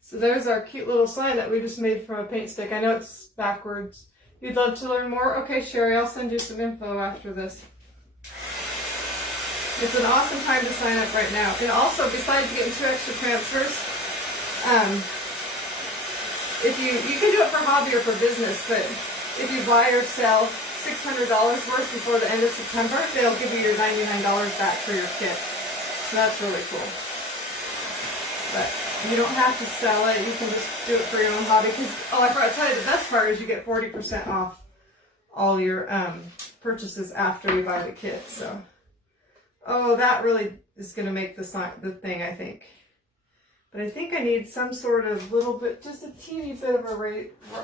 So there's our cute little sign that we just made from a paint stick. I know it's backwards. You'd love to learn more? Okay, Sherry, I'll send you some info after this. It's an awesome time to sign up right now. And also, besides getting 2 extra transfers, if you can do it for hobby or for business, but if you buy or sell $600 worth before the end of September, they'll give you your $99 back for your kit. So that's really cool. But you don't have to sell it. You can just do it for your own hobby. Because, oh, I forgot to tell you, the best part is you get 40% off all your purchases after you buy the kit. So, oh, that really is going to make the thing, I think. But I think I need some sort of little bit, just a teeny bit of a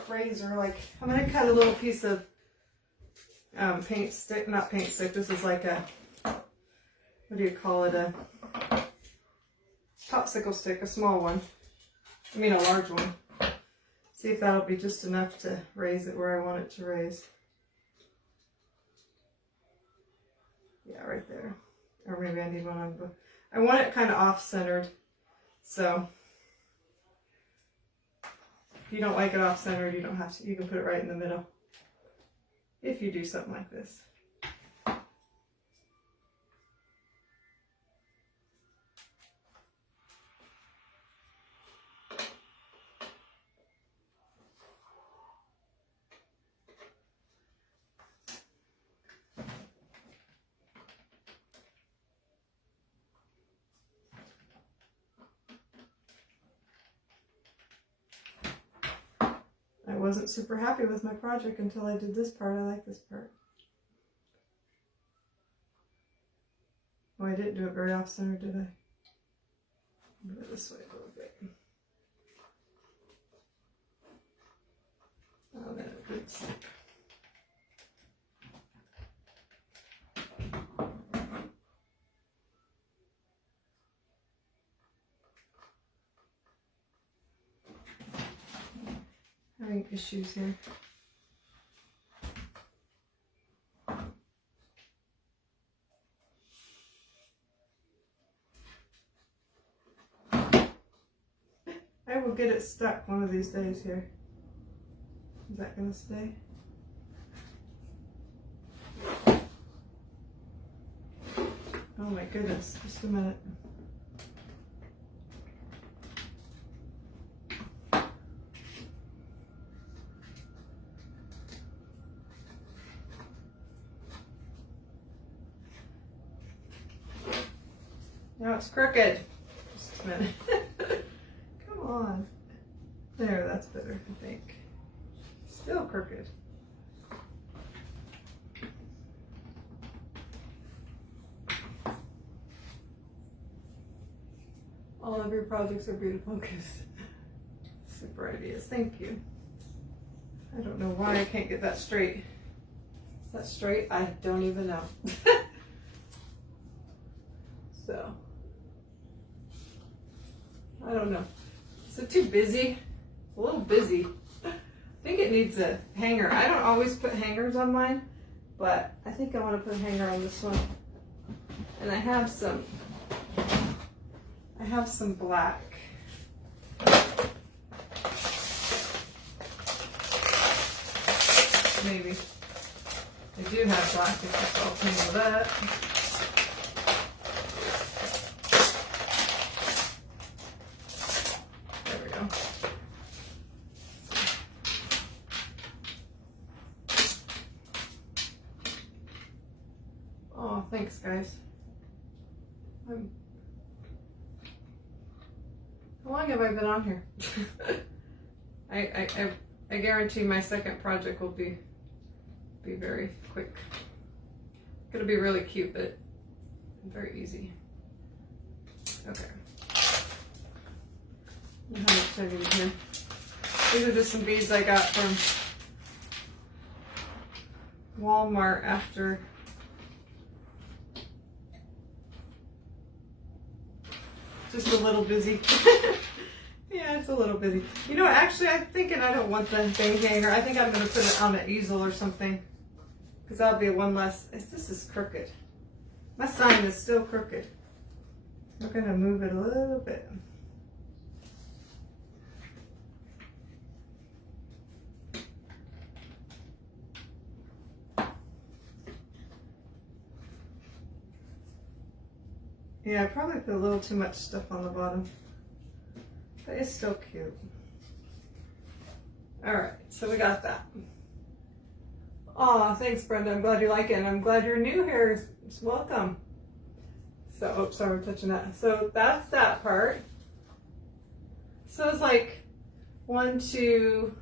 razor. Like, I'm going to cut a little piece of paint stick, not paint stick. This is like a, what do you call it? A popsicle stick, a small one. I mean a large one. See if that'll be just enough to raise it where I want it to raise. Yeah, right there. Or maybe I need one on, but I want it kind of off-centered. So if you don't like it off-centered, you don't have to, you can put it right in the middle. If you do something like this. I wasn't super happy with my project until I did this part. I like this part. Oh, I didn't do it very off-center, did I? Move it this way a little bit. Oh, then it did snap. Having issues here. I will get it stuck one of these days here. Is that gonna stay? Oh my goodness, just a minute. Now it's crooked. Just a minute. Come on. There, that's better, I think. Still crooked. All of your projects are beautiful. Super ideas. Thank you. I don't know why I can't get that straight. Is that straight? I don't even know. So, I don't know. Is it too busy? It's a little busy. I think it needs a hanger. I don't always put hangers on mine, but I think I want to put a hanger on this one. And I have some black. Maybe. I do have black, it's just all tangled up. There we go. Oh, thanks guys. How long have I been on here? I guarantee my second project will be very quick. It's gonna be really cute, but very easy. Okay. How much I need here? These are just some beads I got from Walmart after just a little busy. Yeah, it's a little busy. You know, actually, I'm thinking I don't want the thing hanger. I think I'm going to put it on an easel or something. Because that'll be one less. This is crooked. My sign is still crooked. We're going to move it a little bit. Yeah, I probably put a little too much stuff on the bottom. But it's still cute. Alright, so we got that. Aw, thanks Brenda. I'm glad you like it. And I'm glad you're new here. Welcome. So, oops, sorry, we're touching that. So that's that part. So it's like 1, 2,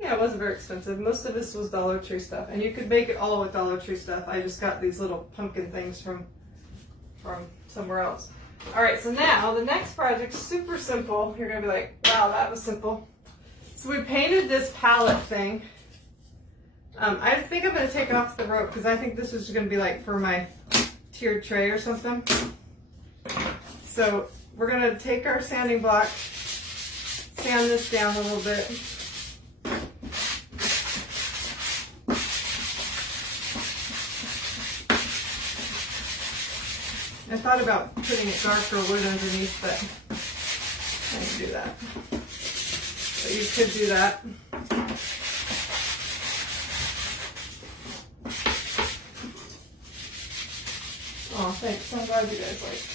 yeah, it wasn't very expensive. Most of this was Dollar Tree stuff. And you could make it all with Dollar Tree stuff. I just got these little pumpkin things from somewhere else. All right, so now the next project's super simple. You're gonna be like, wow, that was simple. So we painted this palette thing. I think I'm gonna take it off the rope because I think this is gonna be like for my tiered tray or something. So we're gonna take our sanding block, sand this down a little bit. I thought about putting a darker wood underneath, but I didn't do that. But you could do that. Oh, thanks. I'm glad you guys like it.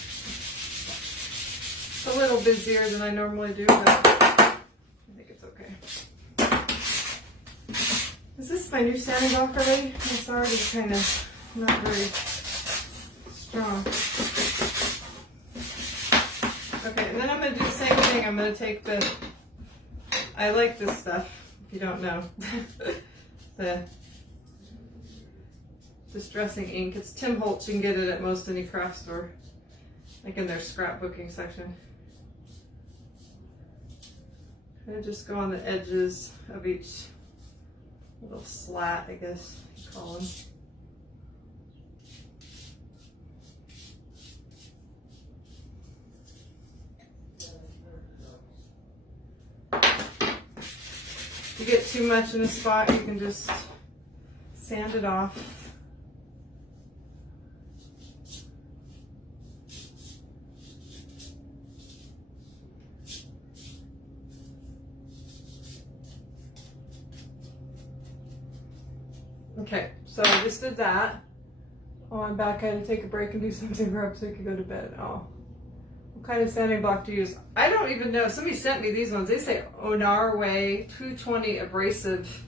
It's a little busier than I normally do, but I think it's okay. Is this my new sanding block already? It's already kind of not very strong. Okay, and then I'm going to do the same thing. I'm going to take I like this stuff, if you don't know. The distressing ink. It's Tim Holtz. You can get it at most any craft store, like in their scrapbooking section. I just go on the edges of each little slat, I guess you call them. If you get too much in a spot, you can just sand it off. Okay, so I just did that. Oh, I'm back. I had to take a break and do something for up so you could go to bed. Oh. What kind of sanding block to use? I don't even know. Somebody sent me these ones. They say Onarway 220 abrasive.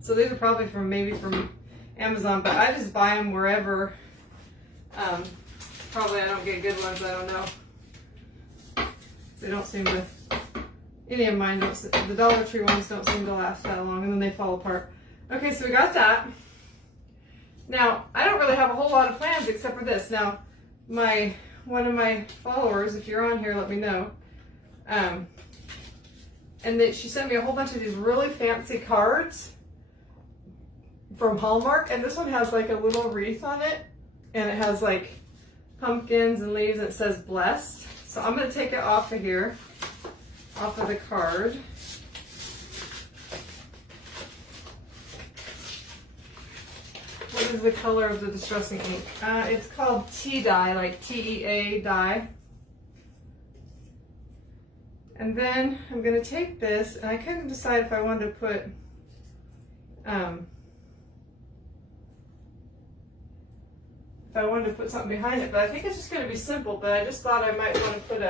So these are probably maybe from Amazon, but I just buy them wherever. Probably I don't get good ones. I don't know. They don't seem to. Any of mine don't. The Dollar Tree ones don't seem to last that long, and then they fall apart. Okay, so we got that. Now I don't really have a whole lot of plans except for this. Now, one of my followers, if you're on here, let me know. And that she sent me a whole bunch of these really fancy cards from Hallmark, and this one has like a little wreath on it, and it has like pumpkins and leaves, and it says blessed. So I'm going to take it off of here, off of the card. What is the color of the distressing ink? It's called tea dye, like TEA dye. And then I'm going to take this, and I couldn't decide if I wanted to put something behind it, but I think it's just going to be simple. But I just thought I might want to put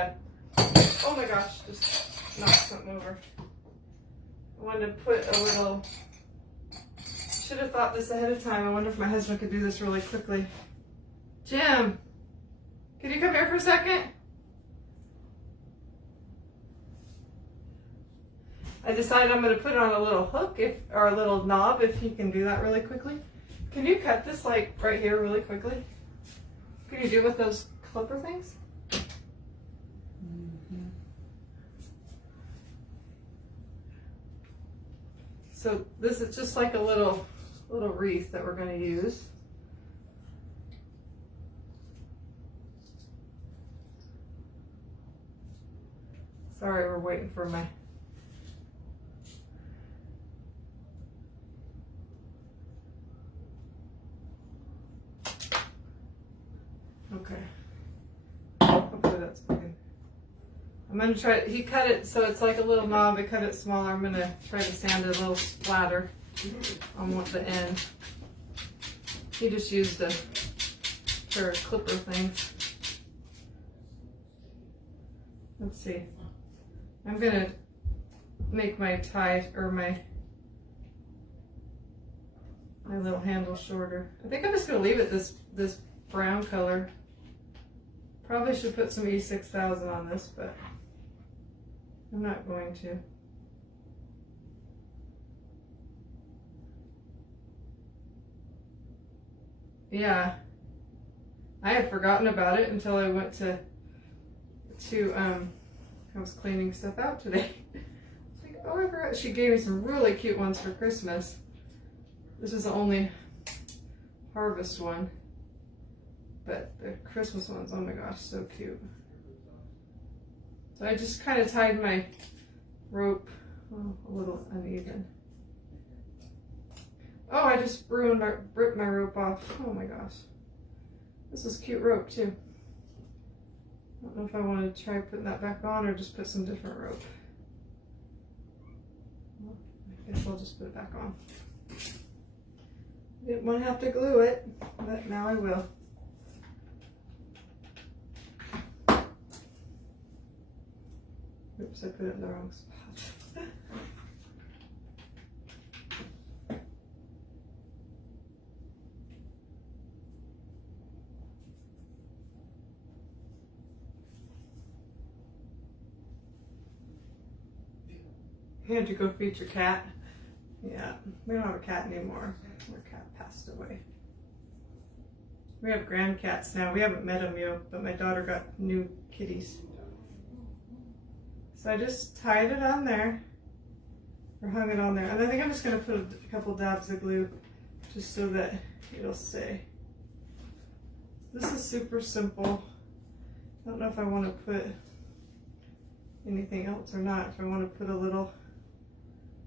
oh my gosh, just knocked something over. I wanted to put a little, should have thought this ahead of time. I wonder if my husband could do this really quickly. Jim, can you come here for a second? I decided I'm going to put it on a little hook, or a little knob, if he can do that really quickly. Can you cut this like right here really quickly? Can you do it with those clipper things? Mm-hmm. So this is just like a little wreath that we're going to use. Sorry, we're waiting for my... Okay. Hopefully that's big. I'm going to try, he cut it so it's like a little knob. I cut it smaller. I'm going to try to sand it a little splatter on the end. He just used a pair of clipper things. Let's see. I'm going to make my tie, or my little handle shorter. I think I'm just going to leave it this brown color. Probably should put some E6000 on this, but I'm not going to. Yeah, I had forgotten about it until I went to I was cleaning stuff out today. It's like, oh, I forgot. She gave me some really cute ones for Christmas. This is the only harvest one. But the Christmas ones, oh my gosh, so cute. So I just kind of tied my rope a little uneven. Oh, I just ripped my rope off. Oh my gosh. This is cute rope too. I don't know if I want to try putting that back on or just put some different rope. Well, I guess I'll just put it back on. Didn't want to have to glue it, but now I will. Oops, I put it in the wrong spot. You had to go feed your cat? Yeah, we don't have a cat anymore. Our cat passed away. We have grandcats now. We haven't met them yet, but my daughter got new kitties. So I just tied it on there, or hung it on there. And I think I'm just going to put a couple dabs of glue just so that it'll stay. This is super simple. I don't know if I want to put anything else or not. If I want to put a little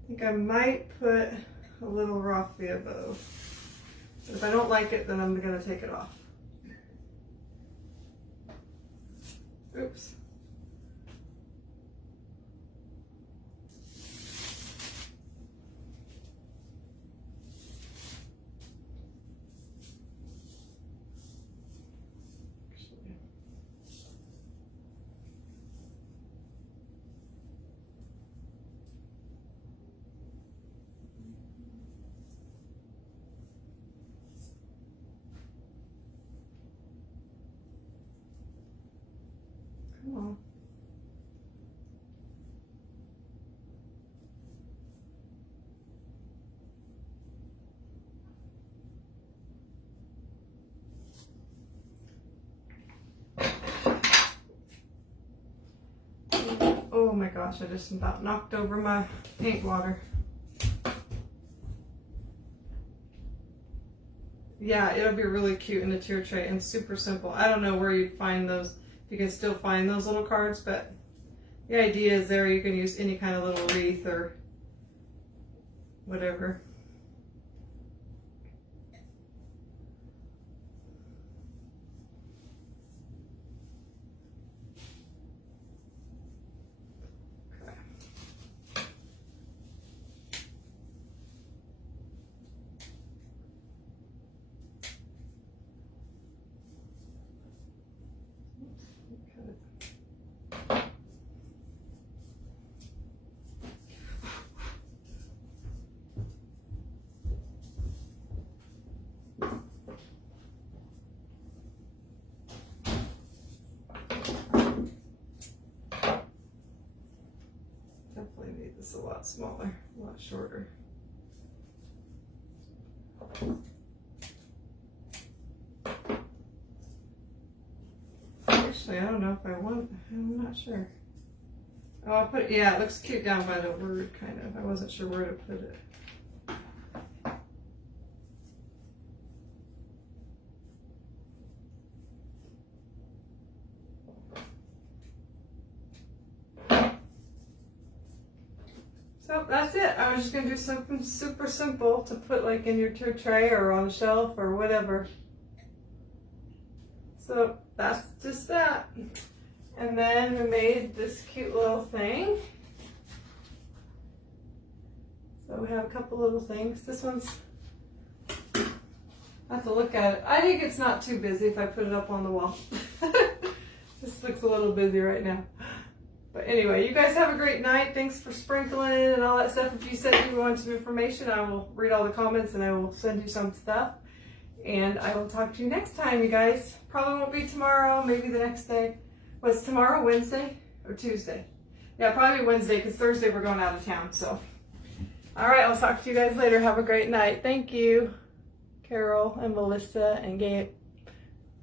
I think I might put a little raffia bow. If I don't like it, then I'm gonna take it off. Oops. Come on. Oh my gosh, I just about knocked over my paint water. Yeah, it'll be really cute in a tier tray and super simple. I don't know where you'd find those, if you can still find those little cards, but the idea is there you can use any kind of little wreath or whatever. Definitely need this a lot smaller, a lot shorter. Actually, I don't know if I want, I'm not sure. Oh, I'll put it, yeah, it looks cute down by the word, kind of. I wasn't sure where to put it. So that's it. I was just gonna do something super simple to put like in your tier tray or on a shelf or whatever. So that's just that. And then we made this cute little thing. So we have a couple little things. This one's, I have to look at it. I think it's not too busy if I put it up on the wall. This looks a little busy right now. But anyway, you guys have a great night. Thanks for sprinkling and all that stuff. If you said you want some information, I will read all the comments and I will send you some stuff. And I will talk to you next time, you guys. Probably won't be tomorrow, maybe the next day. Was tomorrow Wednesday or Tuesday? Yeah, probably Wednesday because Thursday we're going out of town. So, all right, I'll talk to you guys later. Have a great night. Thank you, Carol and Melissa and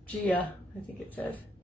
Gia, I think it says.